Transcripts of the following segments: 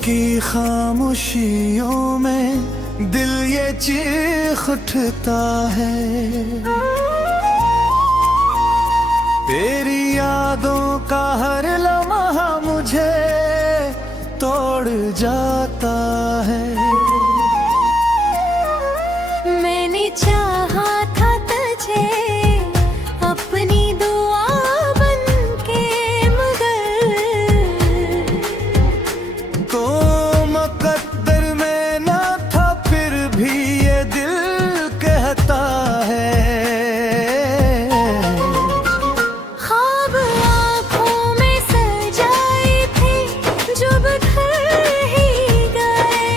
की खामोशियों में दिल ये चीख उठता है। तेरी यादों का हर लम्हा मुझे तोड़ जाता है। मैंने चाहा था तुझे अपनी दुआ बनके, मगर तो मुकद्दर में ना था, फिर भी ये दिल कहता है। ख्वाब आँखों में सजाए थे जो बिखर ही गए।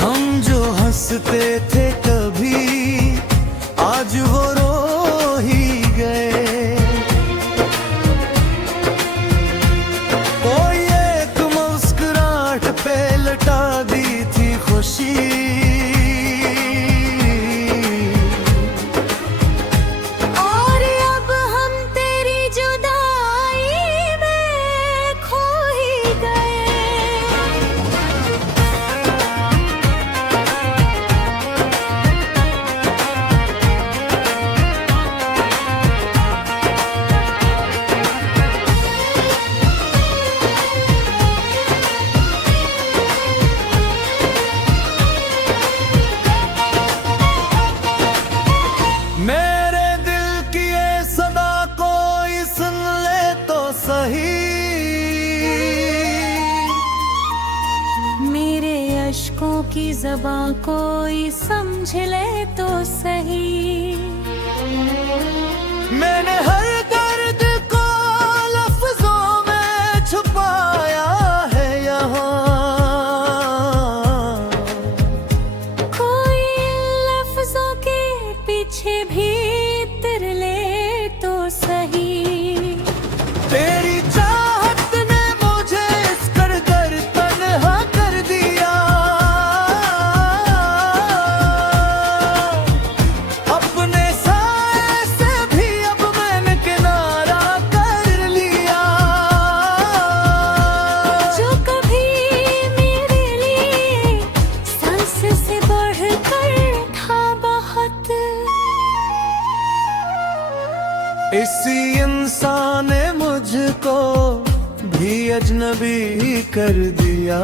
हम जो हंसते थे कभी आज वो रो ही गए। कोई एक मुस्कुराहट पे लटा दी थी खुशी, और अब हम तेरी जुदाई में खो ही गए। मेरे दिल की ये सदा कोई सुन ले तो सही। मेरे अश्कों की ज़बां कोई समझ ले तो सही। मैंने हर दर्द को लफ्जों में छुपाया है यहाँ। कोई लफ्जों के पीछे भी तेरे ले तो सही। तेरी चाहत ने मुझे इस कदर तन्हा कर दिया। अपने साए से भी अब मैंने किनारा कर लिया। जो कभी मेरे लिए सांस से बढ़कर था बहुत, इसी इंसान ने मुझको भी अजनबी कर दिया।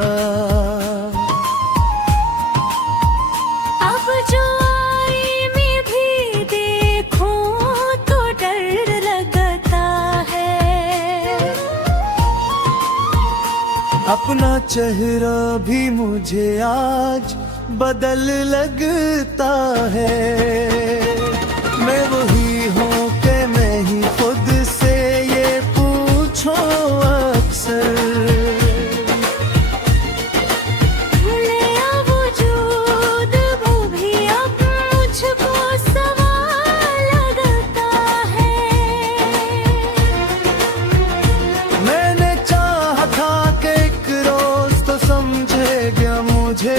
अब जो आई मैं भी देखूं तो डर लगता है। अपना चेहरा भी मुझे आज बदल लगता है। मैं वही हूँ कि मैं ही खुद से ये पूछूं अक्सर। नया वजूद वो भी अब मुझको सवाल लगता है। मैंने चाहा था कि एक रोज तो समझेगा मुझे।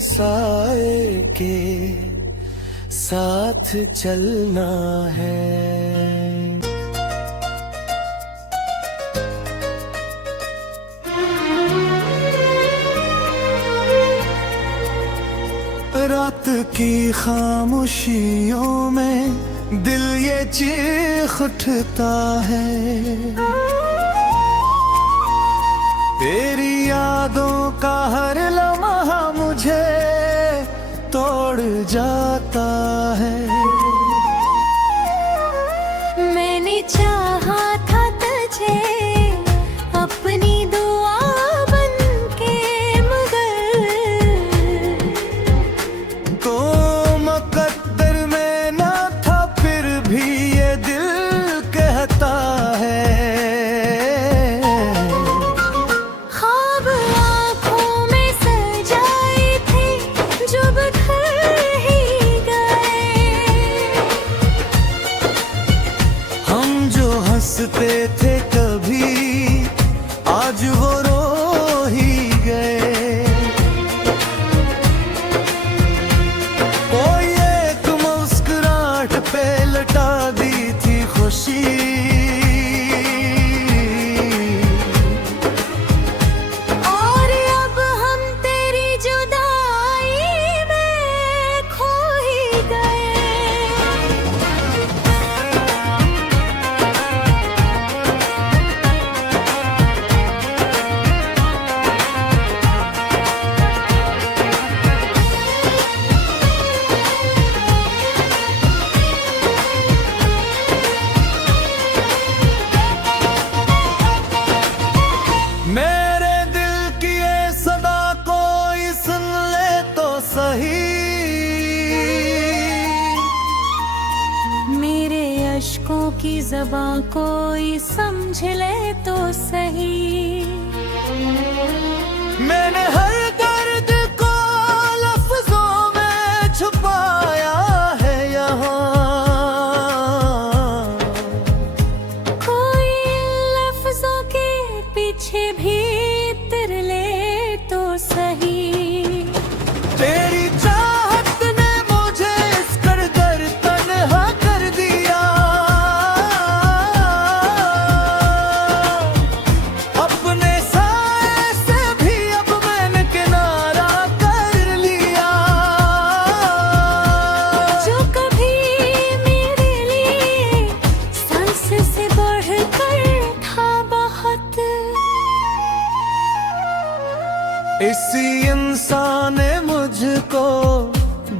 साए के साथ चलना है। रात की खामोशियों में दिल ये चीख उठता है, तेरी यादों का हर लम्हा मुझे तोड़ जाता है। मैंने चाहा था तुझे अपनी दुआ बनके, मगर तो मुकद्दर में ना था, फिर भी ये दिल कहता है। ख्वाब आँखों में सजाए थे जो बिखर ही गए, हम जो हंसते थे कभी आज वो रो ही गए। कोई एक मुस्कुराहट पे लटा दी थी खुशी, और अब हम तेरी जुदाई में खो ही गए। मेरे दिल की ये सदा कोई सुन ले तो सही, मेरे अश्कों की ज़बां कोई समझ ले तो सही। मैंने हर दर्द को लफ्जों में छुपाया है यहाँ, कोई लफ्जों के पीछे भी तिर ले तो सही। तेरी चाहत ने मुझे इस कदर तन्हा कर दिया, अपने साए से भी अब मैंने किनारा कर लिया। जो कभी मेरे लिए सांस से बढ़कर था बहुत, इसी इंसान ने मुझको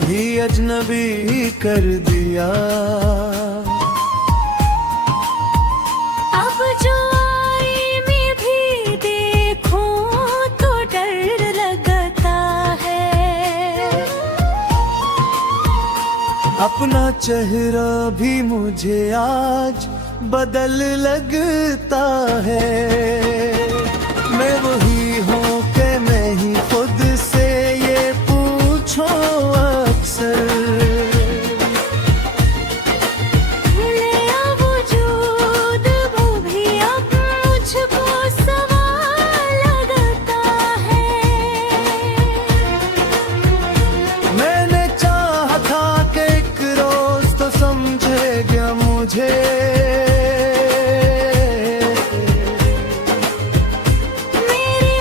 भी अजनबी कर दिया। अब जो आई मैं भी देखूं तो डर लगता है। अपना चेहरा भी मुझे आज बदल लगता है। मैं वही हूँ कि मैं ही खुद से ये पूछूं अक्सर, नया वजूद वो भी अब मुझको सवाल लगता है। मैंने चाहा था कि एक रोज तो समझेगा मुझे। मेरे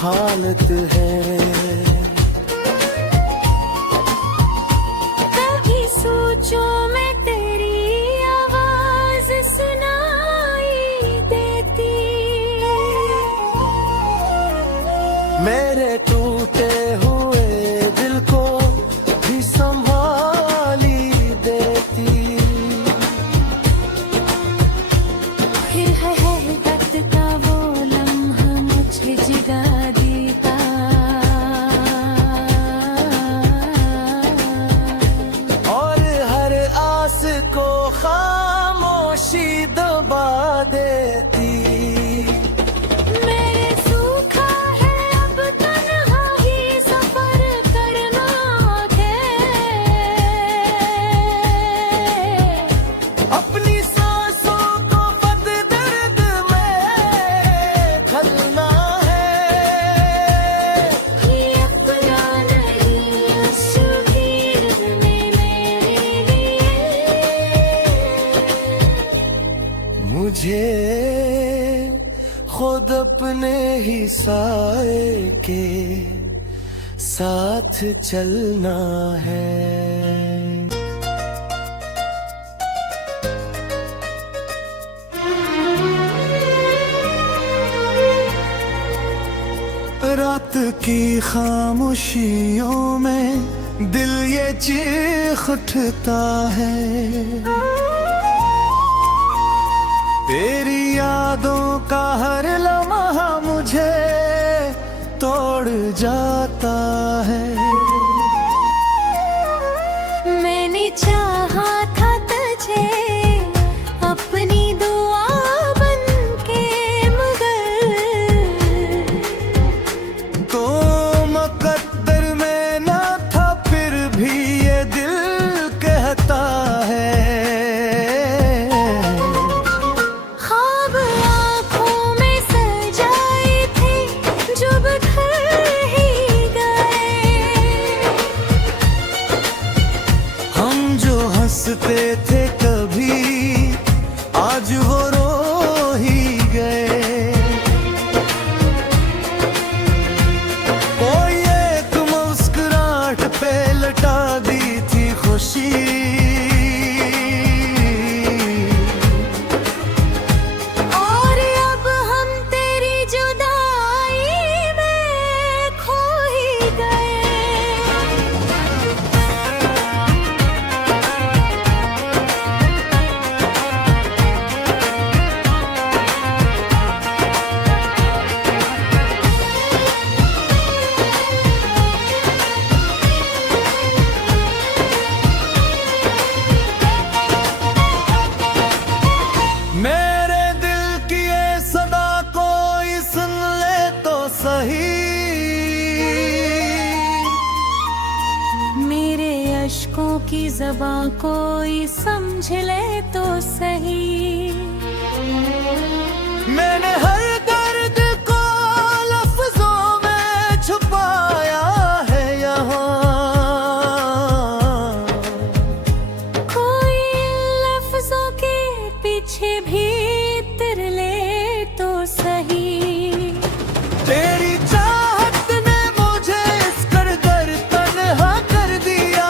हालत है। कभी सोचो मैं तेरी आवाज सुनाई देती, मेरे टूटे हुए दिल को भी संभाली देती। फिर है हैरत का वो लम्हा मुझे जगा देता। और हर आस को खामोशी दबा देती। मेरे सूखा है अब तन्हा ही सफर करना है। अपनी सांसों को बद दर्द में ढलना है। ये अपना नहीं असुभीर में मेरे लिए। मुझे खुद अपने ही साए के साथ चलना है। रात की खामोशियों में दिल ये चीख उठता है। तेरी यादों का हर लम्हा मुझे तोड़ जाता है। मैंने चाहा था तुझे अपनी दुआ बनके, मगर तो मुकद्दर में ना था, फिर भी ये दिल कहता है। ख्वाब आँखों में सजाए थे जो बिखर ही गए। हम जो हंसते थे कभी आज वो रो ही गए। कोई एक मुस्कुराहट पे लटा दी थी खुशी। और अब हम तेरी जुदाई में खो ही गए। मेरे दिल की ये सदा कोई सुन ले तो सही। मेरे अश्कों की ज़बां कोई समझ ले तो सही। मैंने हर दर्द को लफ्जों में छुपाया है यहाँ। कोई लफ्जों के पीछे भी तिर ले तो सही। तेरी चाहत ने मुझे इस कदर तन्हा कर दिया।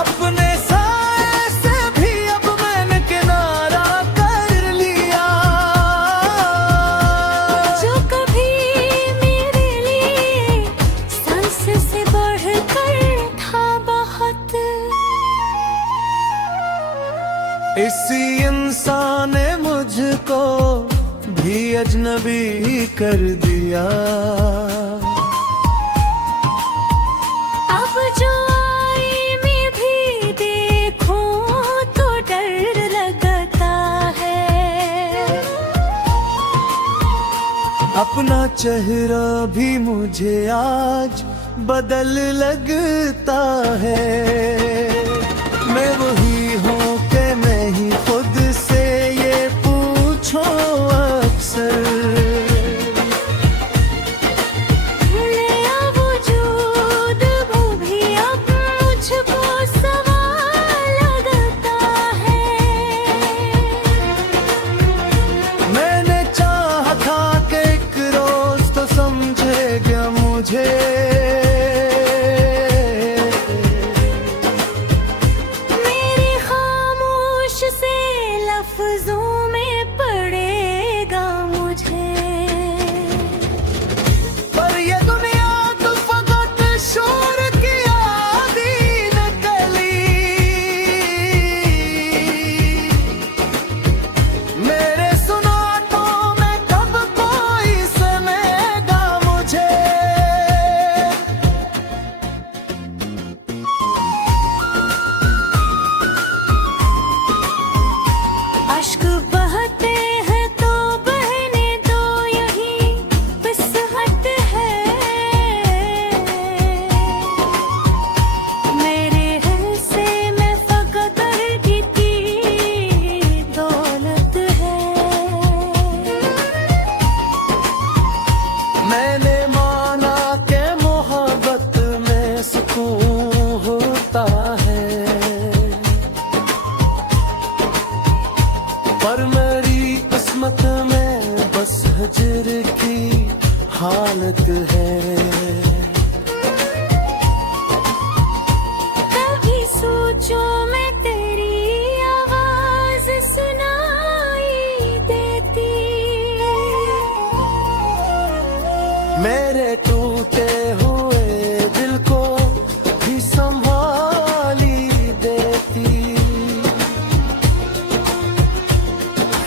अपने साए से भी अब मैंने किनारा कर लिया। जो कभी मेरे लिए सांस से बढ़कर था बहुत, इसी इंसान ने मुझको भी अजनबी कर दिया। अब जो आई में भी देखूं तो डर लगता है। अपना चेहरा भी मुझे आज बदल लगता है। मैं वही हूँ कि मैं ही खुद से ये पूछूं अक्सर। नया वजूद वो भी अब मुझको सवाल लगता है। मैं हालत है। कभी सोचो मैं तेरी आवाज सुनाई देती, मेरे टूटे हुए दिल को भी संभाली देती।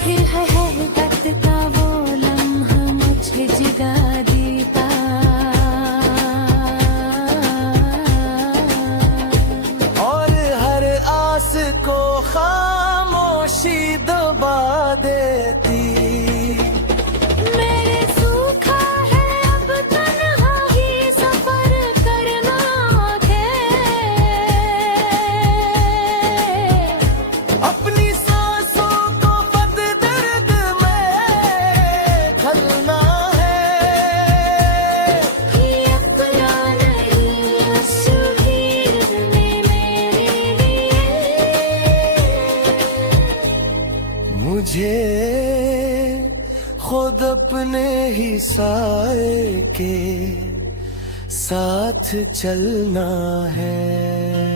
फिर है दर्द का वो लम्हा मुझे जगा देता। और हर आस को खामोशी दबा देती। मेरे सूखा है अब तन्हा ही सफर करना है। अपनी सांसों को बद दर्द में ढलना है। ये अपना नहीं तस्वीर में मेरे लिए। मुझे खुद अपने ही साए के साथ चलना है।